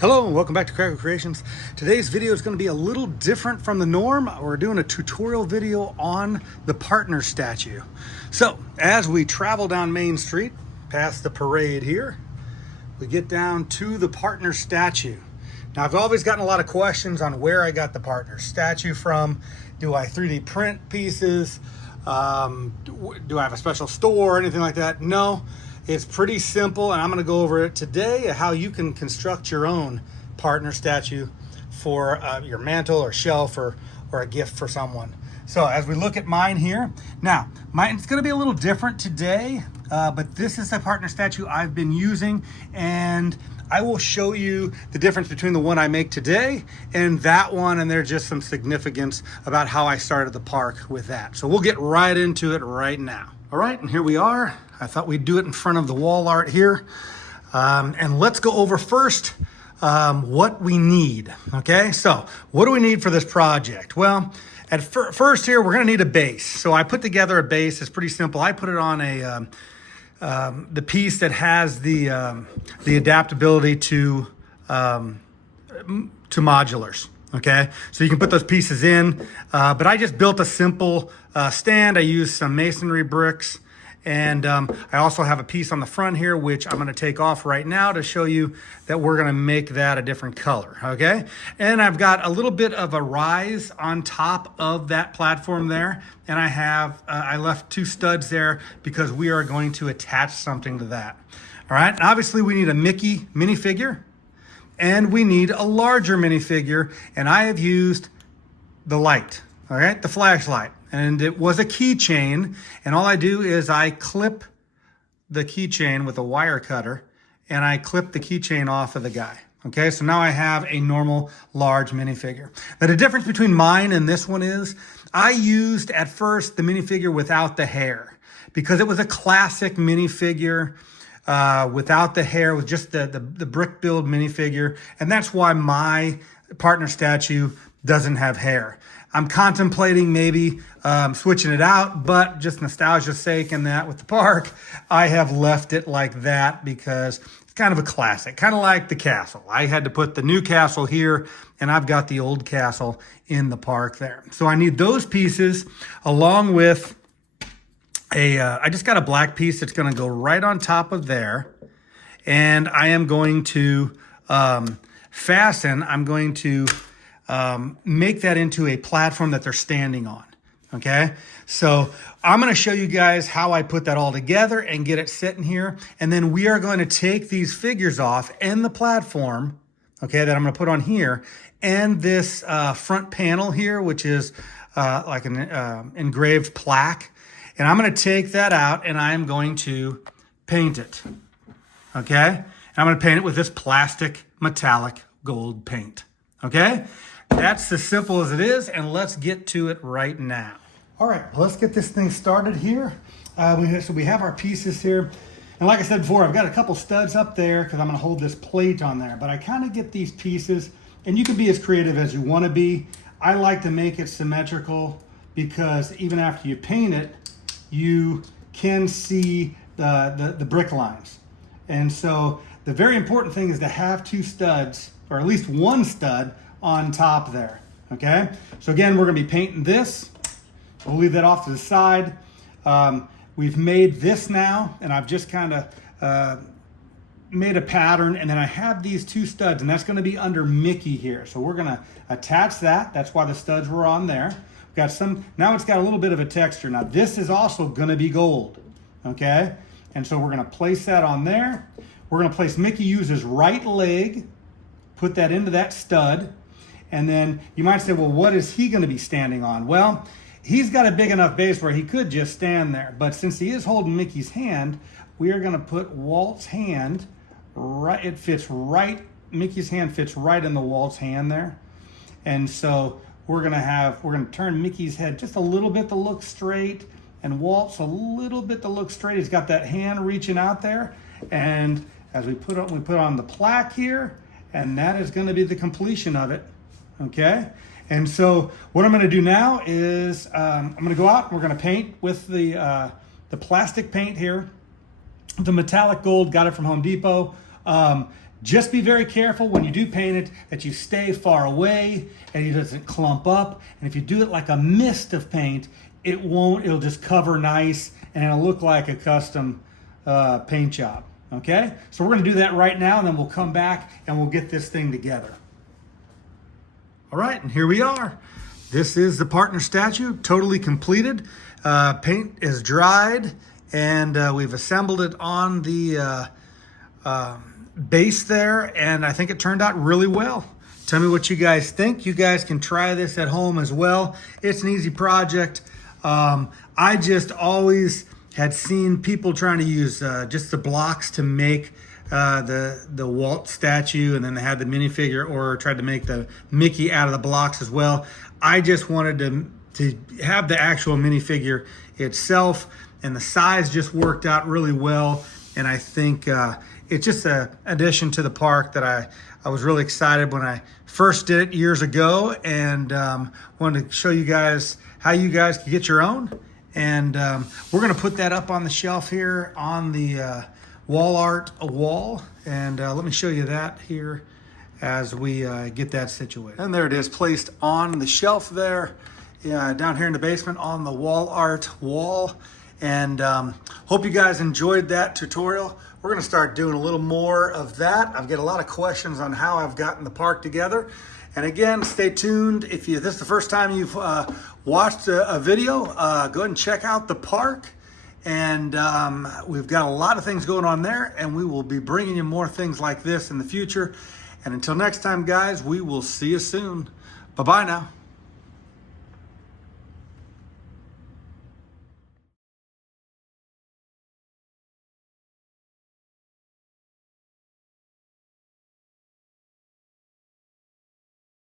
Hello and welcome back to Cracker Creations. Today's video is going to be a little different from the norm. We're doing a tutorial video on the partner statue. So as we travel down Main Street, past the parade here, we get down to the partner statue. Now I've always gotten a lot of questions on where I got the partner statue from. Do I 3D print pieces? Do I have a special store or anything like that? No. It's pretty simple, and I'm going to go over it today, how you can construct your own partner statue for your mantle or shelf or a gift for someone. So as we look at mine here, now mine's going to be a little different today, but this is the partner statue I've been using, and I will show you the difference between the one I make today and that one, and there's just some significance about how I started the park with that. So we'll get right into it right now. All right, and here we are. I thought we'd do it in front of the wall art here. And let's go over first what we need, okay? So what do we need for this project? Well, at first here, we're gonna need a base. So I put together a base. It's pretty simple. I put it on the piece that has the adaptability to modulars, okay? So you can put those pieces in, but I just built a simple stand. I used some masonry bricks, and I also have a piece on the front here, which I'm gonna take off right now to show you that we're gonna make that a different color, okay? And I've got a little bit of a rise on top of that platform there, and I left 2 studs there because we are going to attach something to that. All right, obviously we need a Mickey minifigure, and we need a larger minifigure, and I have used the light, all right, the flashlight. And it was a keychain, and all I do is I clip the keychain with a wire cutter, and I clip the keychain off of the guy. Okay, so now I have a normal large minifigure. Now the difference between mine and this one is I used at first the minifigure without the hair because it was a classic minifigure without the hair, with just the brick build minifigure, and that's why my partner statue doesn't have hair. I'm contemplating maybe switching it out, but just nostalgia's sake and that with the park, I have left it like that because it's kind of a classic, kind of like the castle. I had to put the new castle here, and I've got the old castle in the park there. So I need those pieces along with I just got a black piece that's going to go right on top of there, and I am going to fasten, I'm going to make that into a platform that they're standing on, okay? So I'm gonna show you guys how I put that all together and get it sitting here, and then we are going to take these figures off and the platform, okay, that I'm gonna put on here, and this front panel here, which is like an engraved plaque, and I'm gonna take that out and I'm going to paint it, okay? And I'm gonna paint it with this plastic metallic gold paint, okay? That's as simple as it is, and let's get to it right now. All right, let's get this thing started here. So we have our pieces here. And like I said before, I've got a couple studs up there because I'm gonna hold this plate on there, but I kind of get these pieces, and you can be as creative as you wanna be. I like to make it symmetrical because even after you paint it, you can see the brick lines. And so the very important thing is to have 2 studs, or at least 1 stud, on top there, okay? So again, we're gonna be painting this. We'll leave that off to the side. We've made this now, and I've just kind of made a pattern, and then I have these 2 studs, and that's gonna be under Mickey here. So we're gonna attach that. That's why the studs were on there. We've got some, now it's got a little bit of a texture. Now this is also gonna be gold, okay? And so we're gonna place that on there. We're gonna place Mickey Use's right leg, put that into that stud. And then you might say, well, what is he going to be standing on? Well, he's got a big enough base where he could just stand there. But since he is holding Mickey's hand, we are going to put Walt's hand right. It fits right. Mickey's hand fits right in the Walt's hand there. And so we're going to turn Mickey's head just a little bit to look straight, and Walt's a little bit to look straight. He's got that hand reaching out there. And as we put on the plaque here, and that is going to be the completion of it. Okay, and so what I'm going to do now is I'm going to go out and we're going to paint with the plastic paint here, the metallic gold. Got it from Home Depot. Just be very careful when you do paint it that you stay far away and it doesn't clump up. And if you do it like a mist of paint, it won't, it'll just cover nice and it'll look like a custom paint job. Okay, so we're going to do that right now, and then we'll come back and we'll get this thing together. All right, and here we are. This is the partner statue, totally completed. Paint is dried, and we've assembled it on the base there, and I think it turned out really well. Tell me what you guys think. You guys can try this at home as well. It's an easy project. I just always had seen people trying to use just the blocks to make the Walt statue, and then they had the minifigure, or tried to make the Mickey out of the blocks as well. I just wanted to have the actual minifigure itself, and the size just worked out really well. And I think it's just an addition to the park that I was really excited when I first did it years ago, and wanted to show you guys how you guys can get your own. And we're going to put that up on the shelf here on the wall art wall. And let me show you that here as we get that situated. And there it is, placed on the shelf there, down here in the basement on the wall art wall. And hope you guys enjoyed that tutorial. We're going to start doing a little more of that. I've got a lot of questions on how I've gotten the park together. And again, stay tuned. If this is the first time you've watched a video, go ahead and check out the park. And we've got a lot of things going on there, and we will be bringing you more things like this in the future. And until next time, guys, we will see you soon. Bye-bye now.